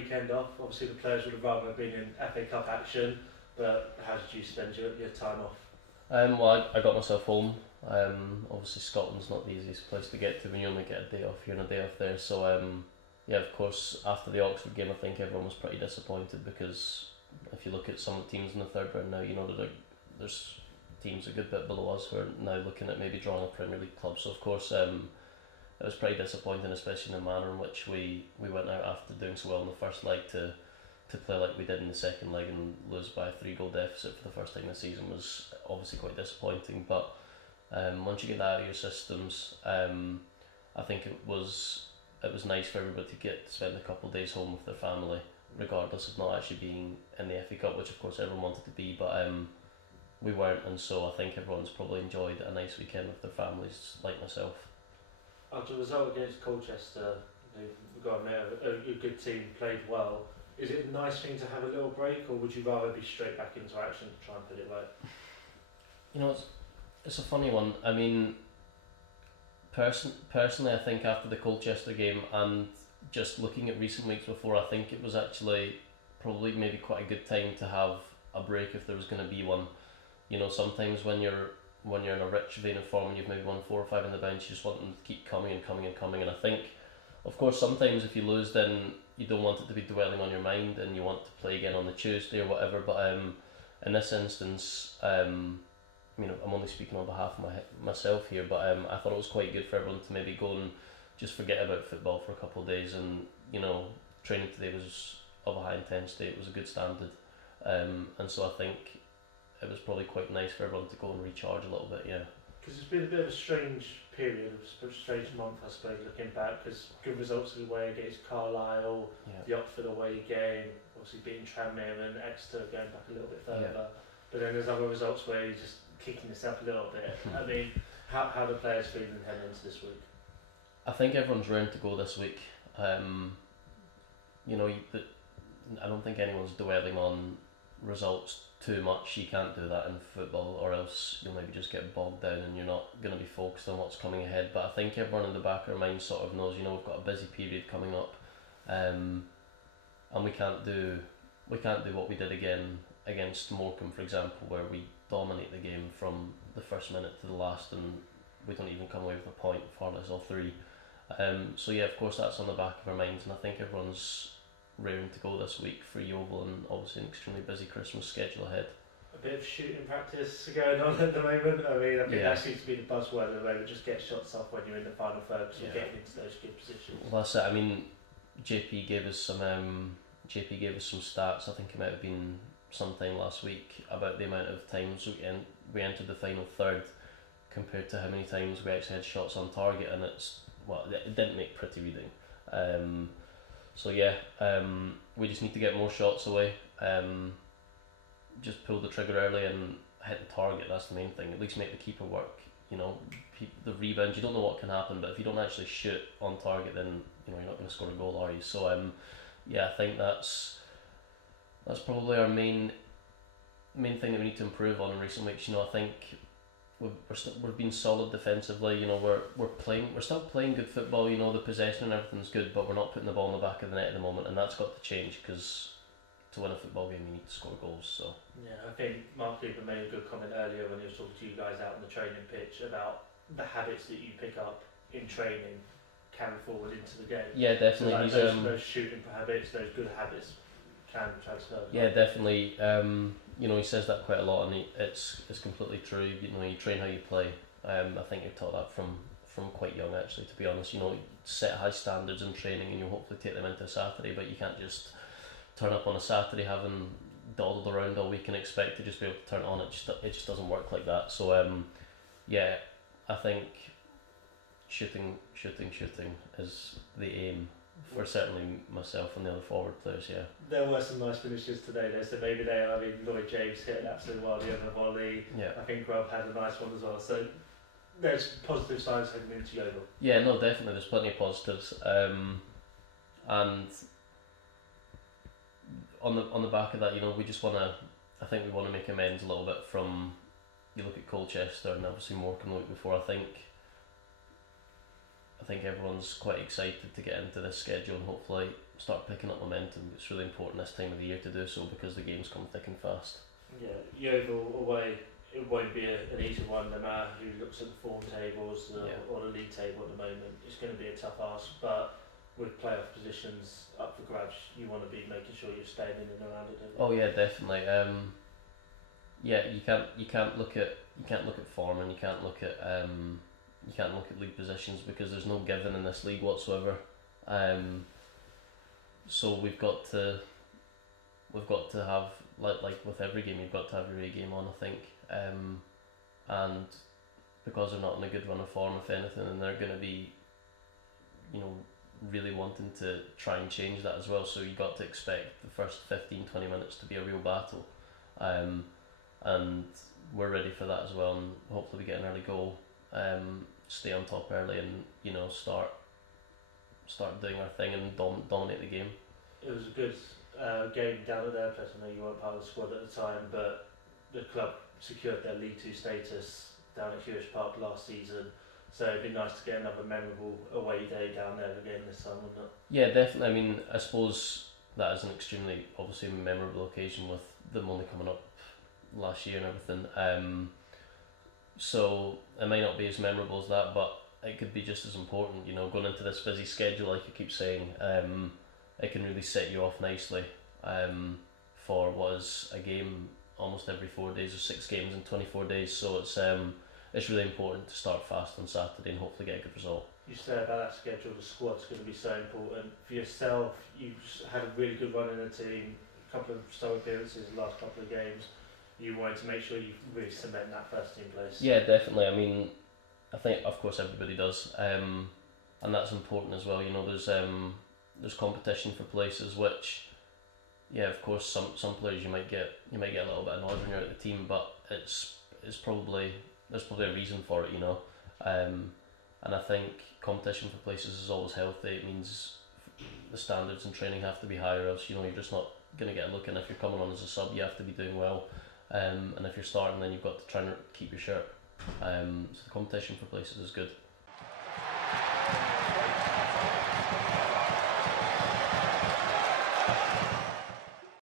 weekend off. Obviously the players would have rather been in FA Cup action, but how did you spend your time off? Well, I got myself home. Obviously Scotland's not the easiest place to get to when you only get a day off here and a day off there. So yeah, of course, after the Oxford game, I think everyone was pretty disappointed because if you look at some of the teams in the third round now, you know that there's teams a good bit below us who are now looking at maybe drawing a Premier League club. So of course, it was pretty disappointing, especially in the manner in which we went out after doing so well in the first leg to play like we did in the second leg and lose by a 3-goal deficit for the first time this season was obviously quite disappointing. But once you get that out of your systems, I think it was nice for everybody to spend a couple of days home with their family, regardless of not actually being in the FA Cup, which of course everyone wanted to be, but we weren't, and so I think everyone's probably enjoyed a nice weekend with their families, like myself. After the result against Colchester, we've got a good team, played well. Is it a nice thing to have a little break, or would you rather be straight back into action to try and put it right? You know, it's a funny one. I mean, personally, I think after the Colchester game and just looking at recent weeks before, I think it was actually probably maybe quite a good time to have a break if there was going to be one. You know, sometimes when you're in a rich vein of form and you've maybe won 4 or 5 in the bench, you just want them to keep coming and coming and coming. And I think, of course, sometimes if you lose, then you don't want it to be dwelling on your mind and you want to play again on the Tuesday or whatever. But in this instance, I'm only speaking on behalf of myself here, but I thought it was quite good for everyone to maybe go and just forget about football for a couple of days. And you know, training today was of a high intensity. It was a good standard, and so I think it was probably quite nice for everyone to go and recharge a little bit. Yeah. Because it's been a bit of a strange period, a strange month, I suppose, looking back. Because good results away against Carlisle, the Oxford away game, obviously beating Tranmere and Exeter going back a little bit further. Yeah. But then there's other results where you're just kicking yourself a little bit. I mean, how are the players feeling heading into this week? I think everyone's raring to go this week. You know, I don't think anyone's dwelling on results too much. You can't do that in football, or else you'll maybe just get bogged down and you're not going to be focused on what's coming ahead. But I think everyone in the back of their mind sort of knows, you know, we've got a busy period coming up, and we can't do what we did again against Morecambe, for example, where we dominate the game from the first minute to the last and we don't even come away with a point, far less all 3. So yeah, of course that's on the back of our minds, and I think everyone's raring to go this week for Yeovil, and obviously an extremely busy Christmas schedule ahead. A bit of shooting practice going on at the moment. I mean, I think that seems to be the buzzword at the moment. Just get shots off when you're in the final third, because you're getting into those good positions. Well, that's it. I mean, JP gave us some stats. I think it might have been sometime last week about the amount of times we entered the final third compared to how many times we actually had shots on target, and it didn't make pretty reading. So yeah, we just need to get more shots away. Just pull the trigger early and hit the target. That's the main thing. At least make the keeper work. You know, the rebound. You don't know what can happen, but if you don't actually shoot on target, then you know you're not going to score a goal, are you? So yeah, I think that's probably our main thing that we need to improve on in recent weeks. You know, I think we've been solid defensively. You know, we're still playing good football. You know, the possession and everything's good, but we're not putting the ball in the back of the net at the moment, and that's got to change, because to win a football game you need to score goals. So yeah, I think Mark Cooper made a good comment earlier when he was talking to you guys out on the training pitch about the habits that you pick up in training carry forward into the game. Yeah, definitely. So like those shooting habits, those good habits can transfer. Yeah, definitely. You know, he says that quite a lot, and it's completely true. You know, you train how you play. I think you're taught that from quite young, actually, to be honest. You know, set high standards in training and you hopefully take them into a Saturday, but you can't just turn up on a Saturday having dawdled around all week and expect to just be able to turn it on. It just doesn't work like that. So yeah, I think shooting is the aim for certainly myself and the other forward players. Yeah, there were some nice finishes today though, so maybe Lloyd James hit an absolute wild the other volley. Yeah, I think Grubb had a nice one as well, so there's positive signs heading into Yeovil. Yeah, no, definitely there's plenty of positives, and on the back of that, you know, I think we want to make amends a little bit from, you look at Colchester and obviously Morecambe the week before. I think everyone's quite excited to get into this schedule and hopefully start picking up momentum. It's really important this time of the year to do so because the games come thick and fast. Yeah, Yeovil away, it won't be an easy one no matter who looks at the form tables or the league table at the moment. It's going to be a tough ask, but with playoff positions up for grabs, you want to be making sure you're staying in and around it. Oh yeah, definitely. You can't look at form and you can't look at league positions because there's no given in this league whatsoever. So we've got to have like with every game, you've got to have your A game on, I think. And because they're not in a good run of form, if anything, and they're going to be, really wanting to try and change that as well. So you got to expect the first 15-20 minutes to be a real battle. And we're ready for that as well, and hopefully we get an early goal, stay on top early, and start doing our thing and dominate the game. It was a good game down at their place. I know you weren't part of the squad at the time, but the club secured their League 2 status down at Hewish Park last season, so it'd be nice to get another memorable away day down there again this time, wouldn't it? Yeah, definitely. I mean, I suppose that is an extremely, obviously, memorable occasion with them only coming up last year and everything. So it might not be as memorable as that, but it could be just as important. Going into this busy schedule, like you keep saying, it can really set you off nicely for what is a game almost every 4 days, or 6 games in 24 days. So it's really important to start fast on Saturday and hopefully get a good result. You say about that schedule, the squad's going to be so important for yourself. You've had a really good run in the team, a couple of star appearances, the last couple of games. You wanted to make sure you really cement that first team place. Yeah, definitely. I mean, I think of course everybody does, and that's important as well. There's competition for places, which, yeah, of course some players you might get a little bit annoyed when you're at the team, but there's probably a reason for it, and I think competition for places is always healthy. It means the standards in training have to be higher, else you're just not going to get a look. And if you're coming on as a sub, you have to be doing well. And if you're starting, then you've got to try and keep your shirt. So the competition for places is good.